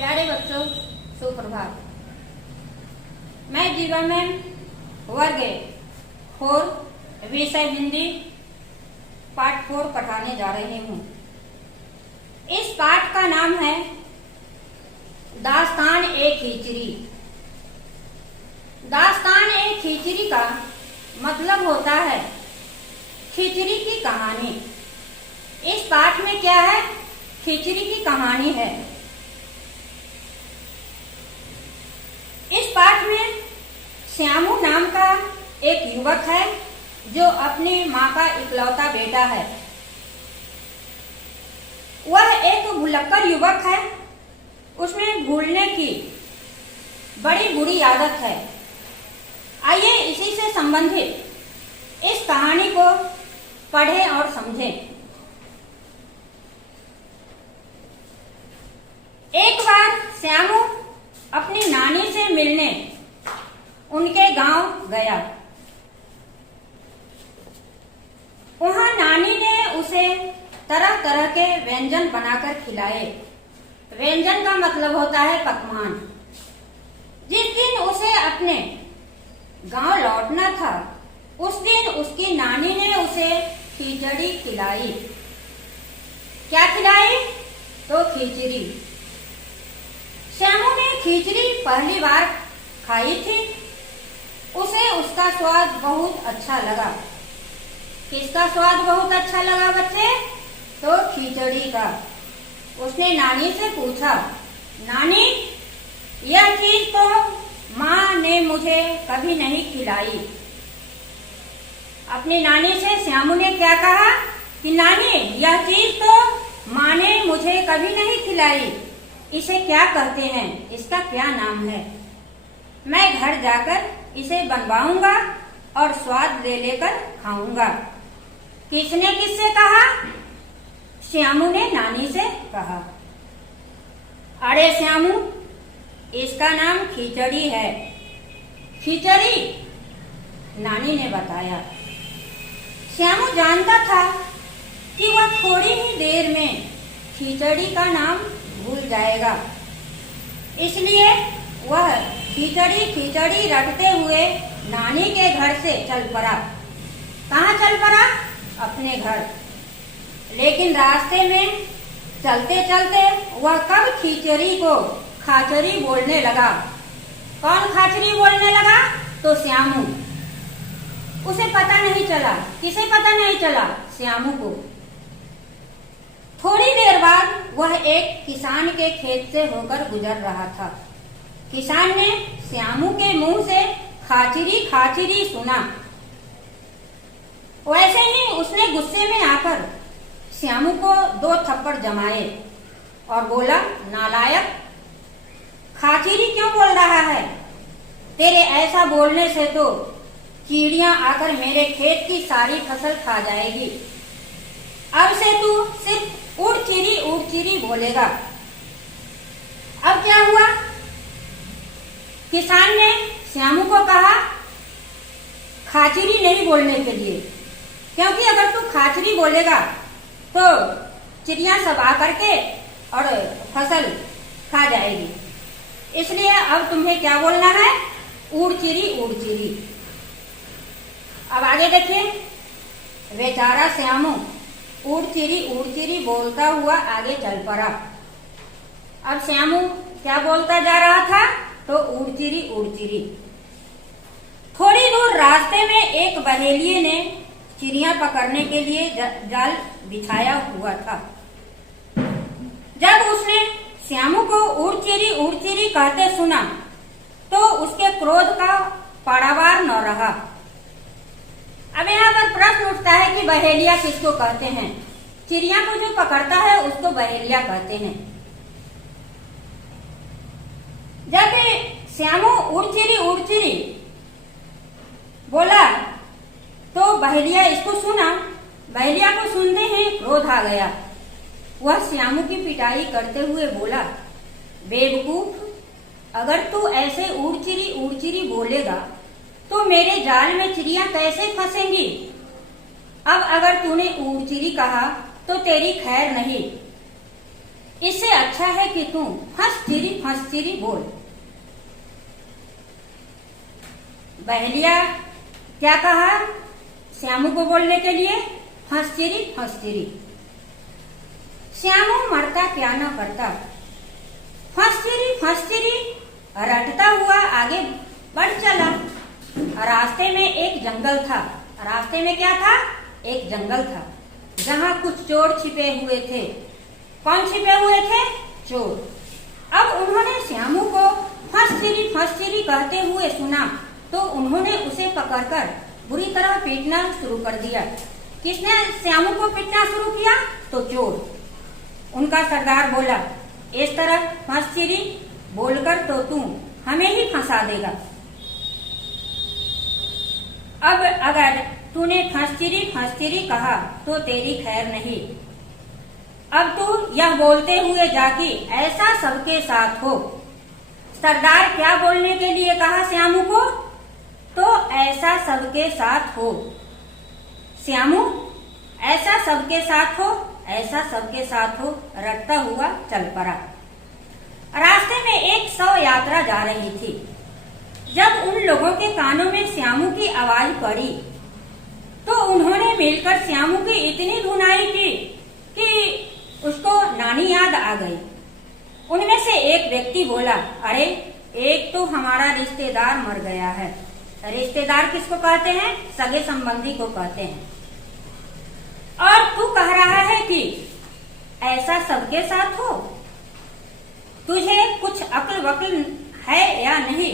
प्यारे बच्चों, सुप्रभात। मैं जीवा मैम वर्ग 4 विषय हिंदी पाठ 4 पढ़ाने जा रही हूँ। इस पाठ का नाम है दास्तान ए खिचड़ी। दास्तान ए खिचड़ी का मतलब होता है खिचड़ी की कहानी। इस पाठ में क्या है? खिचड़ी की कहानी है। इस पाठ में श्यामू नाम का एक युवक है जो अपनी माँ का इकलौता बेटा है। वह एक भुलक्कड़ युवक है। उसमें भूलने की बड़ी बुरी आदत है। आइए इसी से संबंधित इस कहानी को पढ़ें और समझें। एक बार श्यामू अपनी नानी से मिलने उनके गांव गया। वहां नानी ने उसे तरह तरह के व्यंजन बनाकर खिलाए। व्यंजन का मतलब होता है पकवान। जिस दिन उसे अपने गांव लौटना था उस दिन उसकी नानी ने उसे खिचड़ी खिलाई। क्या खिलाई? तो खिचड़ी। श्यामू ने खिचड़ी पहली बार खाई थी। उसे उसका स्वाद बहुत अच्छा लगा। किसका स्वाद बहुत अच्छा लगा बच्चे? तो खिचड़ी का। उसने नानी से पूछा, नानी यह चीज तो माँ ने मुझे कभी नहीं खिलाई। अपनी नानी से श्यामू ने क्या कहा कि नानी यह चीज तो माँ ने मुझे कभी नहीं खिलाई। इसे क्या कहते हैं? इसका क्या नाम है? मैं घर जाकर इसे बनवाऊंगा और स्वाद ले लेकर खाऊंगा। किसने किससे कहा? श्यामू ने नानी से कहा। अरे श्यामू, इसका नाम खिचड़ी है। खिचड़ी? नानी ने बताया। श्यामू जानता था कि वह थोड़ी ही देर में खिचड़ी का नाम भूल जाएगा, इसलिए वह खिचड़ी खिचड़ी रटते हुए नानी के घर से चल पड़ा। कहाँ चल पड़ा? अपने घर। लेकिन रास्ते में चलते चलते वह कब खिचड़ी को खाचरी बोलने लगा। कौन खाचरी बोलने लगा? तो श्यामू। उसे पता नहीं चला। किसे पता नहीं चला? श्यामू को। थोड़ी देर बाद वह एक किसान के खेत से होकर गुजर रहा था। किसान ने श्यामू के मुंह से खाचरी खाचरी सुना। वैसे ही उसने गुस्से में आकर श्यामू को 2 थप्पड़ जमाए और बोला, नालायक, खाचरी क्यों बोल रहा है? तेरे ऐसा बोलने से तो चिड़ियां आकर मेरे खेत की सारी फसल खा जाएगी। अब से तू सिर्फ उड़ चिरी बोलेगा। अब क्या हुआ? किसान ने श्यामू को कहा खाचरी नहीं बोलने के लिए, क्योंकि अगर तू खाचरी बोलेगा तो चिड़िया सब आकर के और फसल खा जाएगी। इसलिए अब तुम्हें क्या बोलना है? उड़ चिरी। अब आगे देखिए। बेचारा श्यामू उड़ चिरी बोलता हुआ आगे चल पड़ा। अब श्यामू क्या बोलता जा रहा था? तो उड़ चिरी। थोड़ी दूर रास्ते में एक बहेलिये ने चिड़िया पकड़ने के लिए जाल बिछाया हुआ था। जब उसने श्यामू को उड़ चिरी कहते सुना तो उसके क्रोध का पारावार न रहा। अब यहाँ पर प्रश्न उठता है कि बहेलिया किसको कहते हैं? चिड़िया को जो पकड़ता है उसको बहेलिया कहते हैं। जब श्यामू उड़ चिरी बोला तो बहेलिया इसको सुना। बहेलिया को सुनते ही क्रोध आ गया। वह श्यामू की पिटाई करते हुए बोला, बेवकूफ, अगर तू ऐसे उड़ चिरी बोलेगा तो मेरे जाल में चिड़िया कैसे फंसेंगी? अब अगर तूने उड़ चिरी कहा तो तेरी खैर नहीं। इससे अच्छा है कि तू फंस चिरी बोल। बहेलिया क्या कहा श्यामू को बोलने के लिए? फंस चिरी। श्यामू मरता क्या न करता, फंस चिरी रटता हुआ आगे बढ़ चला। रास्ते में एक जंगल था। रास्ते में क्या था? एक जंगल था जहाँ कुछ चोर छिपे हुए थे। कौन छिपे हुए थे? चोर। अब उन्होंने श्यामू को फंस चिरी कहते हुए सुना तो उन्होंने उसे पकड़कर बुरी तरह पीटना शुरू कर दिया। किसने श्यामू को पीटना शुरू किया? तो चोर। उनका सरदार बोला, इस तरह फंस चिरी बोलकर तो तू हमें ही फंसा देगा। अब अगर तूने फंस चिरी कहा तो तेरी खैर नहीं। अब तू यह बोलते हुए जाके ऐसा सबके साथ हो। सरदार क्या बोलने के लिए कहा श्यामू को? तो ऐसा सबके साथ हो। श्यामू ऐसा सबके साथ हो, ऐसा सबके साथ हो रटता हुआ चल पड़ा। रास्ते में एक शव यात्रा जा रही थी। जब उन लोगों के कानों में श्यामू की आवाज पड़ी तो उन्होंने मिलकर श्यामू की इतनी धुनाई की कि उसको नानी याद आ गई। उनमें से एक व्यक्ति बोला, अरे एक तो हमारा रिश्तेदार मर गया है। रिश्तेदार किसको कहते हैं? सगे संबंधी को कहते हैं। और तू कह रहा है कि ऐसा सबके साथ हो? तुझे कुछ अक्ल वक्ल है या नहीं?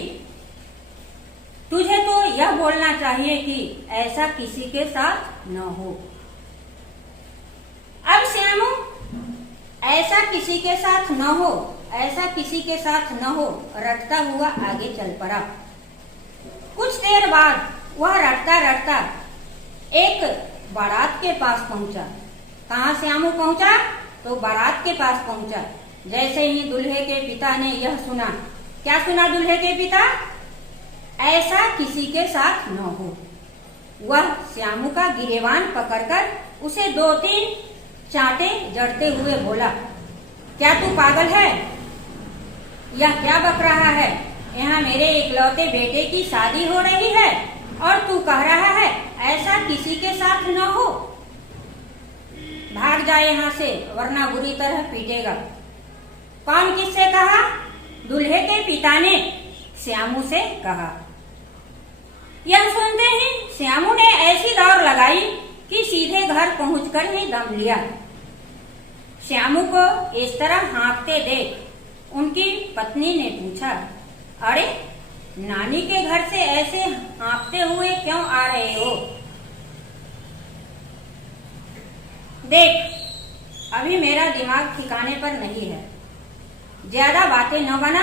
तुझे तो यह बोलना चाहिए कि ऐसा किसी के साथ न हो। अब श्यामू ऐसा किसी के साथ न हो, ऐसा किसी के साथ न हो रटता हुआ आगे चल पड़ा। कुछ देर बाद वह रटता रटता एक बारात के पास पहुंचा। कहाँ श्यामू पहुंचा? तो बारात के पास पहुंचा। जैसे ही दूल्हे के पिता ने यह सुना, क्या सुना दूल्हे के पिता? ऐसा किसी के साथ न हो। वह श्यामू का गिरेबान पकड़कर उसे 2-3 चांटे जड़ते हुए बोला, क्या तू पागल है? यह क्या बक रहा है? यहाँ मेरे इकलौते बेटे की शादी हो रही है और तू कह रहा है ऐसा किसी के साथ न हो। भाग जा यहाँ से वरना बुरी तरह पीटेगा। कौन किससे कहा? दूल्हे के पिता ने श्यामू से कहा। यह सुनते ही श्यामू ने ऐसी दौड़ लगाई कि सीधे घर पहुंचकर ही दम लिया। श्यामू को इस तरह हाँफते देख उनकी पत्नी ने पूछा, अरे नानी के घर से ऐसे हाँफते हुए क्यों आ रहे हो? देख, अभी मेरा दिमाग ठिकाने पर नहीं है। ज्यादा बातें न बना,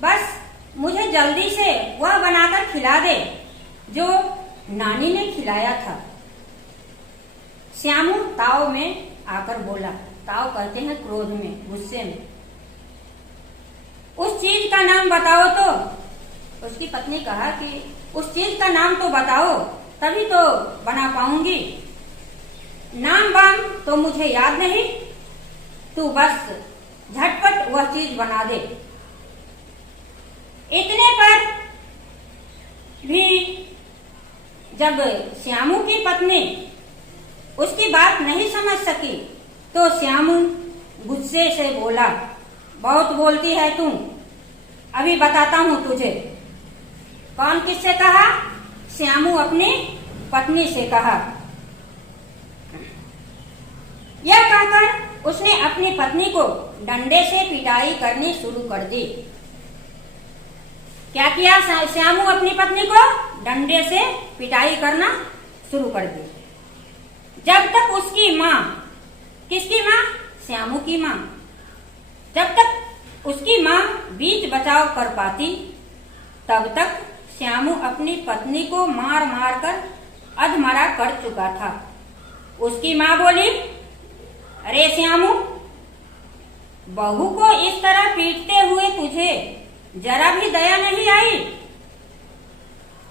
बस मुझे जल्दी से वह बनाकर खिला दे जो नानी ने खिलाया था। श्यामू ताव में आकर बोला। ताव कहते हैं क्रोध में, गुस्से में। उस चीज का नाम बताओ तो। उसकी पत्नी कहा कि उस चीज का नाम तो बताओ तभी तो बना पाऊंगी। नाम वाम तो मुझे याद नहीं, तू बस झटपट वह चीज बना दे। इतने पर भी जब श्यामू की पत्नी उसकी बात नहीं समझ सकी तो श्यामू गुस्से से बोला, बहुत बोलती है तू, अभी बताता हूं तुझे। कौन किससे कहा? श्यामू अपनी पत्नी से कहा। यह कहकर उसने अपनी पत्नी को डंडे से पिटाई करनी शुरू कर दी। क्या किया श्यामू? अपनी पत्नी को डंडे से पिटाई करना शुरू कर दी। जब तक उसकी माँ, किसकी माँ? श्यामू की माँ, जब तक उसकी माँ बीच बचाव कर पाती तब तक श्यामू अपनी पत्नी को मार मार कर अधमरा कर चुका था। उसकी माँ बोली, अरे श्यामू, बहू को इस तरह पीटते हुए तुझे जरा भी दया नहीं आई?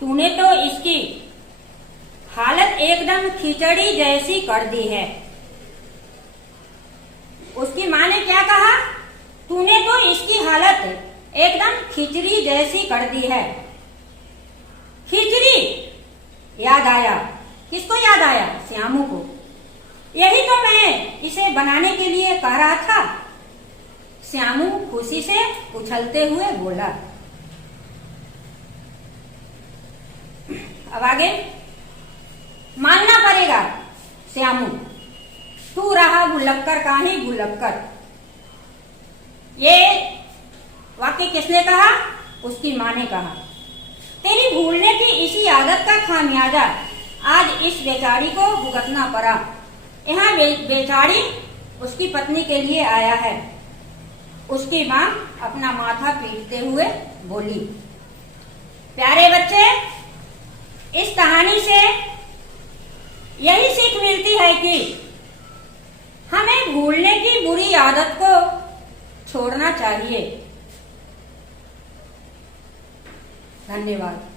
तूने तो इसकी हालत एकदम खिचड़ी जैसी कर दी है। उसकी माँ ने क्या कहा, तूने तो इसकी हालत एकदम खिचड़ी जैसी कर दी है। खिचड़ी याद आया। किसको याद आया? श्यामू को। यही तो मैं इसे बनाने के लिए कह रहा था। श्यामू खुशी से उछलते हुए बोला। अब आगे मानना पड़ेगा श्यामू, तू रहा भुलक्कर का ही भुलक्कर। ये वाक्य किसने कहा? उसकी माँ ने कहा। तेरी भूलने की इसी आदत का खामियाजा आज इस बेचारी को भुगतना पड़ा। यहाँ बेचारी उसकी पत्नी के लिए आया है। उसकी माँ अपना माथा पीटते हुए बोली। प्यारे बच्चे, इस कहानी से यही सीख मिलती है कि हमें भूलने की बुरी आदत को छोड़ना चाहिए। धन्यवाद।